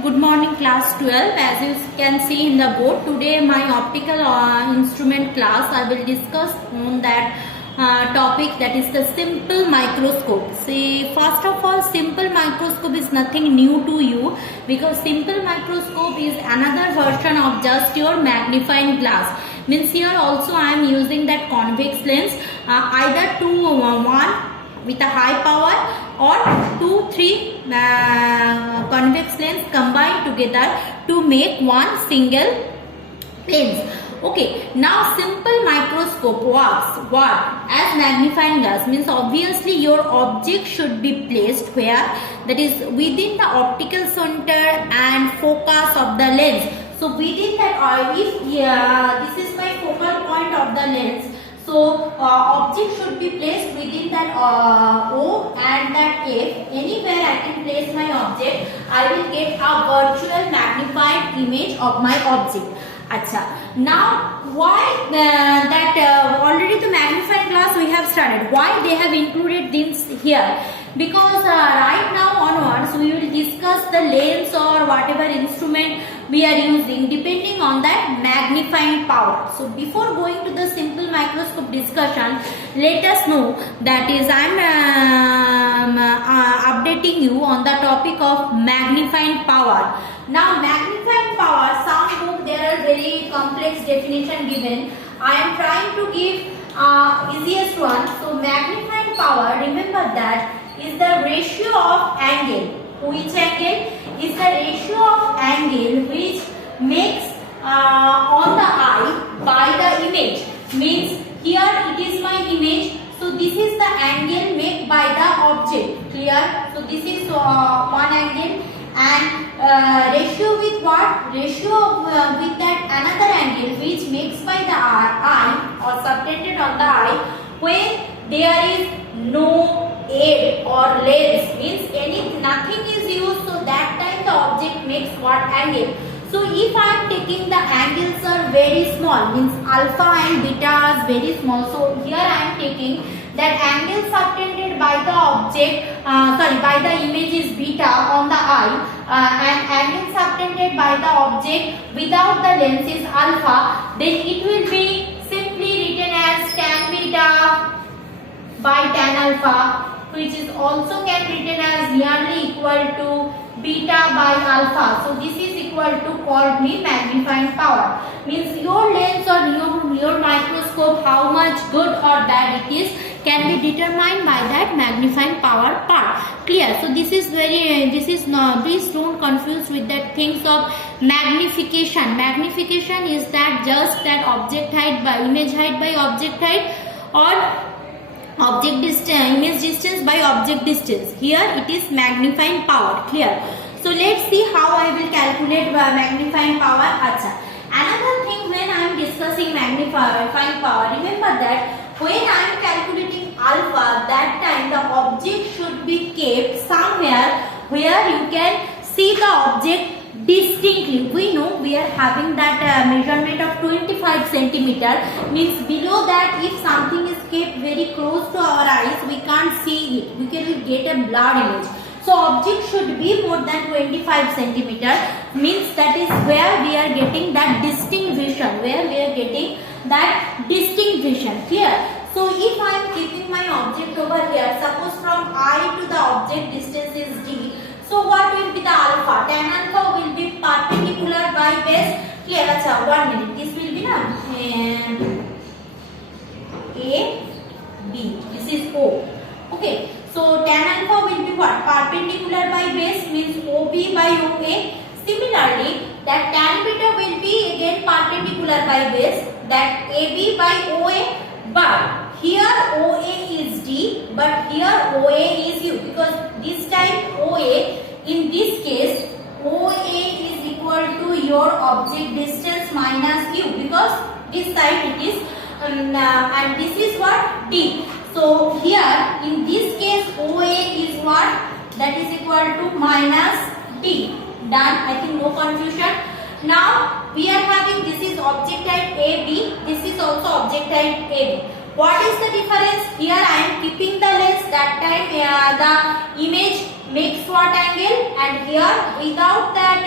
Good morning class 12. As you can see in the board, today my optical instrument class I will discuss on that topic, that is the simple microscope. See, first of all, simple microscope is nothing new to you, because simple microscope is another version of just your magnifying glass. Means here also I am using that convex lens, either 1 with a high power or 2-3 convex lens combined together to make one single lens. Okay, now simple microscope works what? As magnifying glass. Means obviously your object should be placed where? That is within the optical center and focus of the lens. So within that, if this is my focal point of the lens, so object should be placed within that O and that F. Anywhere I can place my object, I will get a virtual magnified image of my object. Acha. Now why already the magnifying glass we have started. Why they have included this here? Because right now onwards we will discuss the lens or whatever instrument we are using depending on that magnifying power. So before going to the simple microscope discussion, let us know that is I am updating you on the topic of magnifying power. Now magnifying power, some book there are very complex definition given. I am trying to give easiest one. So magnifying power, remember that is the ratio of angle. Which angle? Is the ratio of angle which makes on the eye by the image. Means here it is my image. So this is the angle made by the object. Clear? So this is one angle, and ratio with what? Ratio with that another angle which makes by the eye or subtended on the eye when there is no aid or lens. Means nothing is used, so that time the object makes what angle. So if I am taking the angles are very small, means alpha and beta is very small. So here I am taking that angle subtended by the object, by the image is beta on the eye, and angle subtended by the object without the lens is alpha. Then it will be simply written as tan beta by tan alpha, which is also can written as nearly equal to beta by alpha. So this is equal to called me magnifying power. Means your lens or your microscope, how much good or bad it is, can be determined by that magnifying power part. Clear? So this is please don't confuse with that things of magnification. Magnification is that just that object height by image height by object height, or object distance, image distance by object distance. Here it is magnifying power. Clear? So let's see how I will calculate magnifying power. Acha. Another thing, when I am discussing magnifying power, remember that when I am calculating alpha, that time the object should be kept somewhere where you can see the object distinctly. We know we are having that measurement of 25 centimeter. Means below that, if something is kept very close to our eyes, we can't see it. We can get a blurred image. So object should be more than 25 centimeter. Means that is where we are getting that distinct vision. Where we are getting that distinct vision. Clear? So if I am keeping my object over here, suppose from eye to the object distance is d. So what will be the alpha? Tan alpha will be perpendicular by base. Clear? Acha, 1 minute. This will be A, B. This is O. Okay. So tan alpha will be what? Perpendicular by base, means OB by OA. Similarly, that tan beta will be again perpendicular by base, that AB by OA. But here OA is D, but here OA is U, because this time OA, in this case OA is equal to your object distance minus U, because this side it is and this is what? D. So here in this case OA is what? That is equal to minus D. Done? I think no confusion. Now we are having, this is object type AB, this is also object type AB. What is the difference? Here I am keeping the lens, that time the image makes what angle, and here without that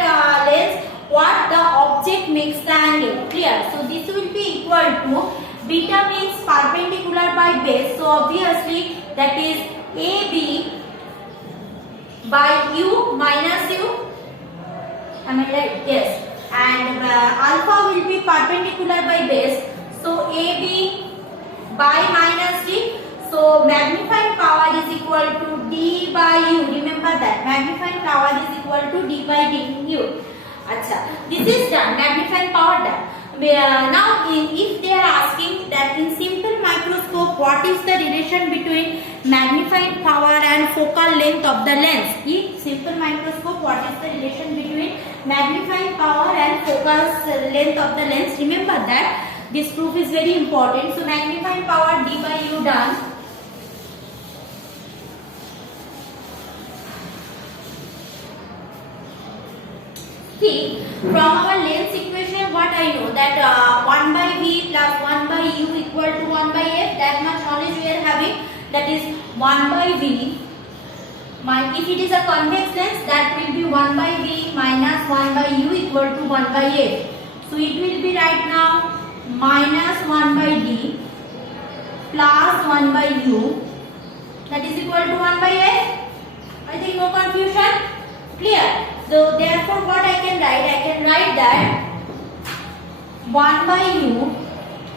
lens what the object makes the angle. Clear? So this will be equal to, beta means perpendicular by base, so obviously that is AB by U minus U. Am I right? Yes. And alpha will be perpendicular by base, so AB by minus D. So magnifying power is equal to D by U. Remember that magnifying power is equal to D by U. Acha, this is done. Magnifying power done. Now if they are asking that in simple microscope what is the relation between magnifying power and focal length of the lens? In simple microscope what is the relation between magnifying power and focal length of the lens? Remember that this proof is very important. So magnifying power D by U done. See, from our lens equation what I know, that 1 by V plus 1 by U equal to 1 by F, that much knowledge we are having, that is 1 by V. If it is a convex lens, that will be 1 by V minus 1 by U equal to 1 by F. So it will be right now minus 1 by D plus 1 by U, that is equal to 1 by F. I think no confusion. Clear? So therefore what I can write? I can write that 1 by U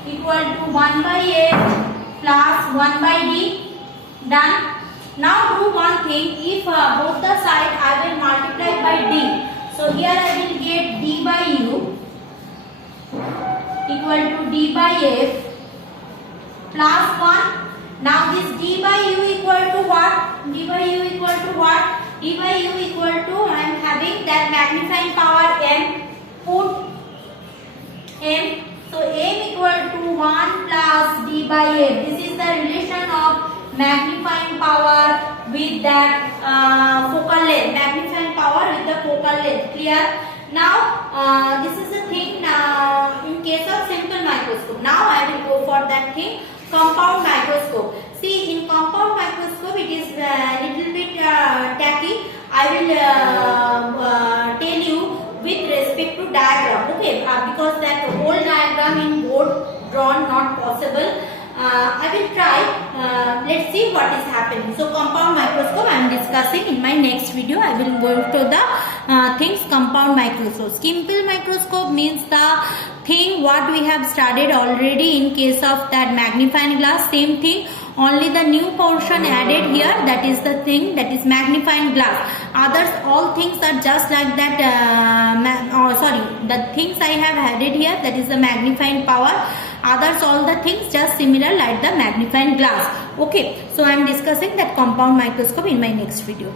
equal to 1 by F plus 1 by D. Done. Now do one thing. If both the side I will multiply by D. So here I will get D by U equal to D by F plus 1. Now this D by U equal to what? D by U equal to what? D by U equal to, I am having that magnifying power M, put M. So M equal to 1 plus D by F. This is the relation of magnifying power with that focal length. Magnifying power with the focal length. Clear? Now this is the thing in case of simple microscope. Now I will go for that thing, compound microscope. See, in compound microscope it is little bit tacky. I will tell you with respect to diagram, okay, because that whole diagram in board drawn not possible. I will try. Let's see what is happening. So compound microscope I am discussing in my next video. I will go to the things compound microscope. Simple microscope means the thing what we have studied already in case of that magnifying glass. Same thing, only the new portion added here, that is the thing, that is magnifying glass. Others all things are just like that, the things I have added here, that is the magnifying power. Others all the things just similar like the magnifying glass. Okay, so I am discussing that compound microscope in my next video.